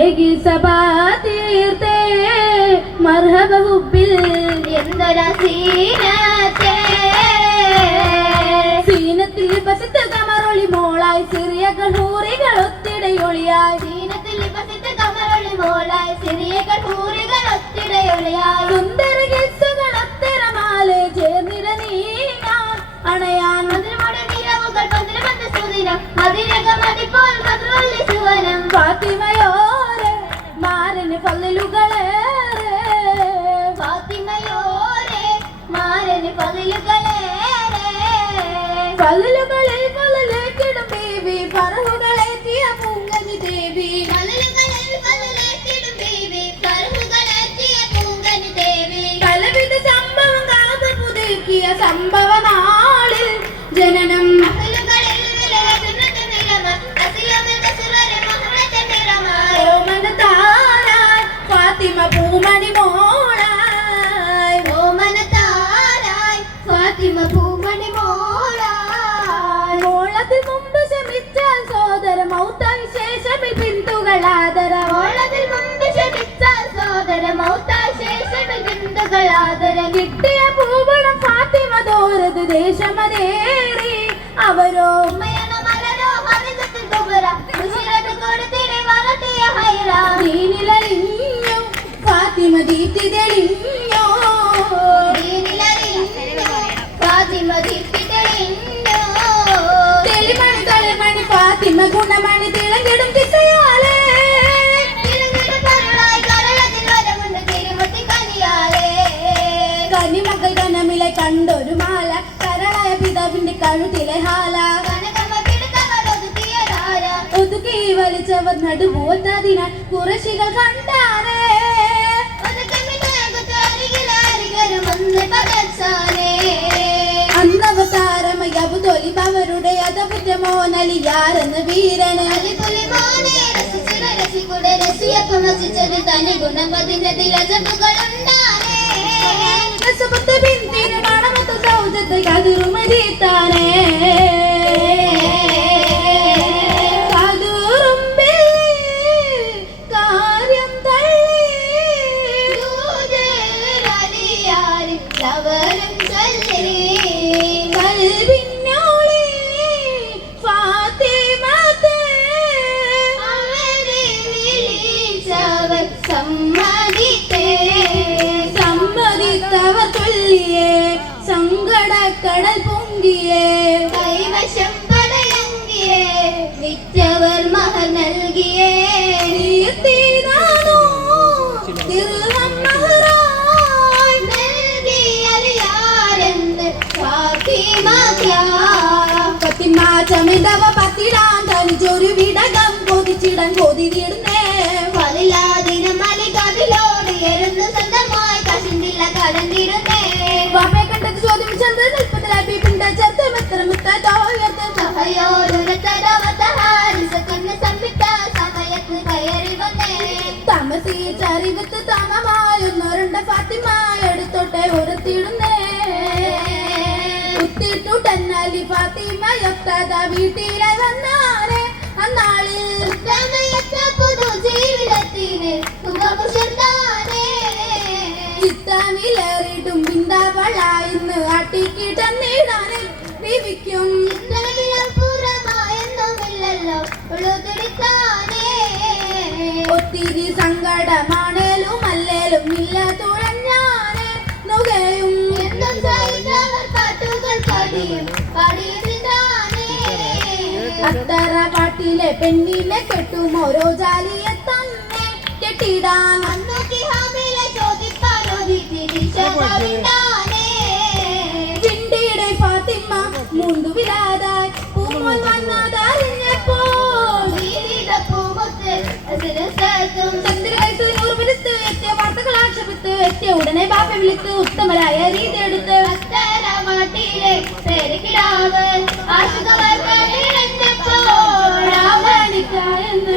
ഏകി സഭാ തീർത്തേ മർഹബ ഹുബിൽ എന്തൊരാ സീനത്തെ സീനത്തിൽ ബസത്ത് കമറൊളി മോളായി സിറിയകൾ ഹൂറികൾ ഒത്തിടയൊളിയായി സീനത്തിൽ ബസത്ത് കമറൊളി മോളായി സിറിയകൾ ഹൂറികൾ ഒത്തിടയൊളിയായി സുന്ദര ഗിസുകൾ ഒത്തിരമാലെ ചേർന്നിര നീങ്ങ അണയാൻ മധുരമോടെ നിലവുകൾ പന്തിരമന്ത സുദിനം അതിരകമതിപ്പോൾ മധുവല്ലി സുവനം ഫാത്തിമയോരെ മാരന് പകലുകളേറെ ഫാത്തിമയോരെ മാരന് പകലുകളേറെ പകലുകളിൽ പകലേക്കിടും ബേബി പറവുകളേറ്റിയ പൂങ്കനി ദേവി പകലുകളിൽ പകലേക്കിടും ബേബി പറവുകളേറ്റിയ പൂങ്കനി ദേവി പലവിധ സംഭവം കാത പുതുക്കിയ സംഭവ നാളിൽ ജനനം ഫാത്തിമ പൂമണി മോളായി ഓമനത്താരായി ഫാത്തിമ പൂമണി മോളായി മോളത്തിൽ മുമ്പ് ശമിച്ചാൽ സോദര മൗത്തായി ശേഷമിൽ ബിന്ദുകളാദര മോളത്തിൽ മുമ്പ് ശമിച്ചാൽ സോദര മൗത്തായി ശേഷമിൽ ബിന്ദുകളാദര കിട്ടിയ പൂവളം ഫാത്തിമ തോരത് ദേശമതേറി അവരോ മലരോ ഹരിതത്തിൽ കുബറ ഉശിരത് കൊടുത്തിരെ വളർത്തിയ ഹൈറ ദീനിലലിഞ്ഞു ഫാത്തിമ ദീപ്തി തെളിഞ്ഞോ ദീനിലലിഞ്ഞു ഫാത്തിമ ദീപ്തി തെളിഞ്ഞോ തെളിമണി തളിമണി ഫാത്തിമ ഗുണമണി തിളങ്ങിടും ദിശയാലേ തിളങ്ങിടും കരുളായി കരളത്തിൽ വരമുണ്ട് തിരുമത്തി കനിയാലേ കനിമകൾ കനമിലെ കണ്ടൊരു മാല കരളായ പിതാവിന്റെ കഴുത്തിലെ ഹാല ഒതുക്കി വലിച്ചവർ നടുപോത്തതിനാൽ കുറശികൾ കണ്ടാനേ അന്നവതാരമയബുതൊലിബവരുടെ അതപുറ്റ മോനലിയാരെന്ന് വീരന് തനി ഗുണപതിനതിലജബുകളുണ്ടാനേ മണമത്ത സൗജത്തെ കതിരുമതിത്താനേ സമ്മതിത്തവർ ചൊല്ലിയേ സങ്കടക്കടൽ പൊങ്കിയേ കൈവശം പടയങ്കിയേ വിറ്റവർ മഹർ നൽകിയേ ചമിതവ പത്തിടാൻ തനിച്ചൊരു വിടകം കൊതിച്ചിടൻ കൊതിരിടുന്നേ വലിലാതിന് മലികവിലോട് എരുന്ന് സ്വന്തമായി കശിന്തില്ല കടന്നിരുന്നേ വാപ്പയെ കണ്ടത് ചോദ്യം ചെന്ന് നിൽപ്പത്തിലായി പിണ്ട ചേർത്ത് മിത്രമിത്ത തോയത്ത് സഹയോരുരത്തരവത്ത ഹാരിസക്കുന്ന സംവിത്ത സമയത്ത് കയറി വന്നേ തമസിച്ചറിവത്ത് തമമായൊന്നൊരുണ്ട ഫാത്തിമ എടുത്തോട്ടെ ഉരത്തിടുന്നേ ഉത്തിട്ടുടന്നാലി ഫാത്തിമയൊക്കത വീട്ടിലെ വന്നാനെ അന്നാളിൽ പുതു ജീവിതത്തിന് ചിത്തമിലേറിയിട്ടും ബിന്ദാവളായിന്ന് ആട്ടിക്കിടന്നിടാനെ വിവിക്കും ഒത്തിരി സങ്കടമാണേലും അല്ലേലും ഇല്ല തുഴഞ്ഞാനെ നുകയും അത്തറ പാട്ടിലെ പെണ്ണിനെ കെട്ടും ഓരോ ജാലിയെ തന്നെ കെട്ടിടാൻ ചിണ്ടിയുടെ ഫാത്തിമ മുണ്ടുവിലാതായി പൂമോൻ വന്നതറിഞ്ഞപ്പോൾ ചന്ദ്രകൈസൂർത്ത് എത്തിയ വാർത്തകൾ ആക്ഷേപിത്ത് എത്തിയ ഉടനെ ബാപ്പ വിളിത്ത് ഉത്തമരായ രീതി എടുത്ത് മാട്ടിലെ പെരുകിടാവ് രാവണിക്കായെന്ന്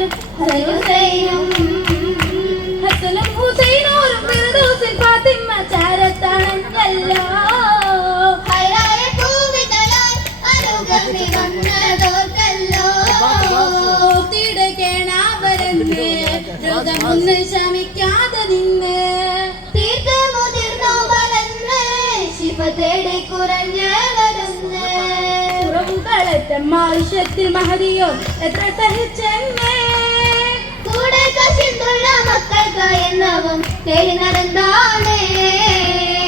ഹസനും ഹുസൈനോരും ഫിർദൗസിൽ ഫാത്തിമ ചാരത്താണല്ലോ ശിഫ തേടി കുറഞ്ഞു വരുന്നേ ആവശ്യത്തിൽ മഹതിയോ എത്ര സഹിച്ചെന്നേ കൂടെ കശിന്തുള്ള മക്കൾക്ക് എന്നവും തേടി നടന്നാണേ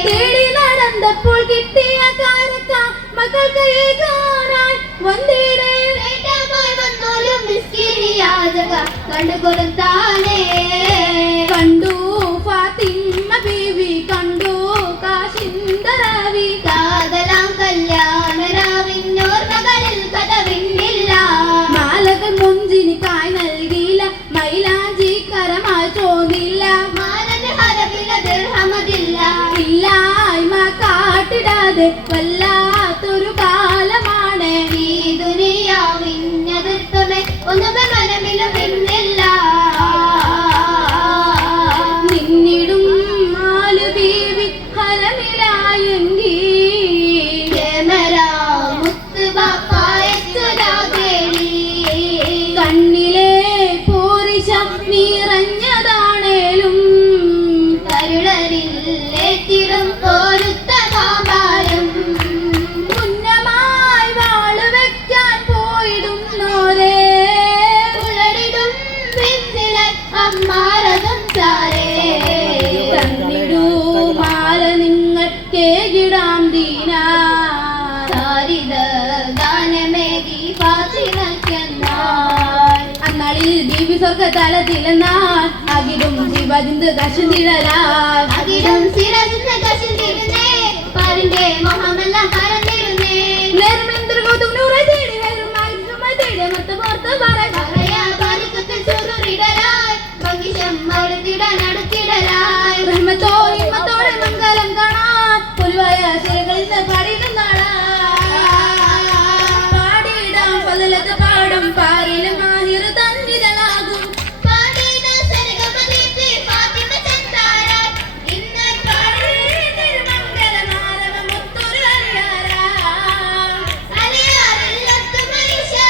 തേടി നടന്നപ്പോൾ കിട്ടിയ കാരക്ക മക്കൾക്ക് ഏകാനായി വന്നിടേ വന്നോലും മിസ്കിനിയാജക കണ്ടു കൊടുത്താണേ കണ്ടു ഫാത്തിമ ബീവി കണ്ടു കാശിന്ദരാവി കാതലാം കല്യാണരാവിന്നോർമകളിൽ കഥവിന്നില്ല മാലകൾ മുഞ്ചിനി കായ് നൽകിയില്ല മൈലാഞ്ചി കരമായി തോന്നില്ല മാനന് ഹരവില ദിർഹമതില്ല ഇല്ലായ്മ കാട്ടിടാതെ വല്ലാത്തൊരു കാലമാണ് ഈ ദുനിയാവിഞ്ഞതിർത്തമേ ഒന്നുമേ മനമിലും ഇന്നില്ല നിന്നിടും മാലു ബീവി ഹരമിലായെങ്കിൽ കണ്ണിലെ പോരിശ നിറഞ്ഞതാണേലും കരുളരില്ലേറ്റിടും ഓരുത്ത കാമ്പാരം ഉന്നമായി വാള് വെക്കാൻ പോയിടുന്നോരേ ഉളടിടും പിന്നിലെ അമ്മാരകം ചാരേ തന്നിടൂ മാല നിങ്ങൾ കേകിടാം ദീന സാരിത ഗാനമേകി ഫാത്തിമയ്ക്കെന്നാൽ അന്നാളിൽ ദീപി സ്വർഗ തലത്തിലെന്നാൽ അകിടും ശിവജിന്ത് കശുതിടലാൽ അകിടും സിരജിന്റെ കശിന്തിരുന്നേ പാരിന്റെ മോഹമെല്ലാം പരന്നിരുന്നേ നേർമെന്തിരുകൂത്തുനൂറെ തേടി വരും മത്സരമായി തേടി മൊത്ത പുറത്ത് പറയാ ബാലിക്കത്തിൽ ചുരുറിടലായി ഭംഗിശം മടുത്തിടാൻ അടുത്തിടലായി റഹ്മത്തോ ഇമ്മത്തോടെ മംഗലം കാണാൻ പുലിവായ ശിരകളിൽ പാടിയിടുന്നാളാ പാടിയിടാം പതിലത്ത് പാടും പാരിലും മാഹിർ തന്നിരലാകും പാടിന സരഗമനീതി ഫാത്തിമ ചന്താരാൻ ഇന്ന് തിരുമംഗലമാരവമൊത്തൊരു അലിയാറില്ലത്തു മനുഷ്യ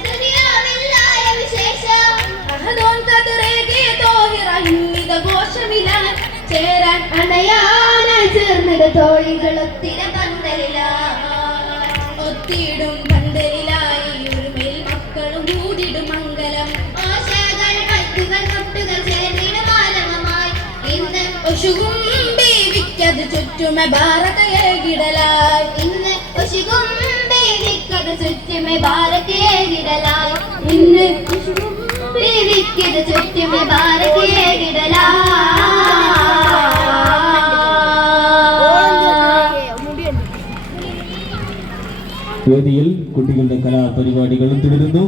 ദുനിയാവില്ലായ വിശേഷം അഹദോൻ കതിറേകിയ തോഹിറ ഹിന്ദിത ഘോഷമിലാണ് ചേരാൻ അണയാനായി ചേർന്നിട തോഴികളൊത്തിര പന്തലില ഒത്തിടും പന്തലിലായി ഒരു മേൽ മക്കളും കൂടിടും മംഗലം ആശകൾ കത്തുകൾ മുട്ടുകൾ ചേർന്നിട മാനവമായി ഇന്ന് ഒശുകും ബീവിക്കത് ചുറ്റുമെ ഭാരതയേകിടലായി ഇന്ന് ഒശുകും ബേദിക്കത് ചുറ്റുമെ ഭാരതീയകിടലായി ഇന്ന് ബേദിക്കത് ചുറ്റുമെ ഭാരതീയകിടലായി വേദിയിൽ കുട്ടികളുടെ കലാപരിപാടികളും തുടരുന്നു.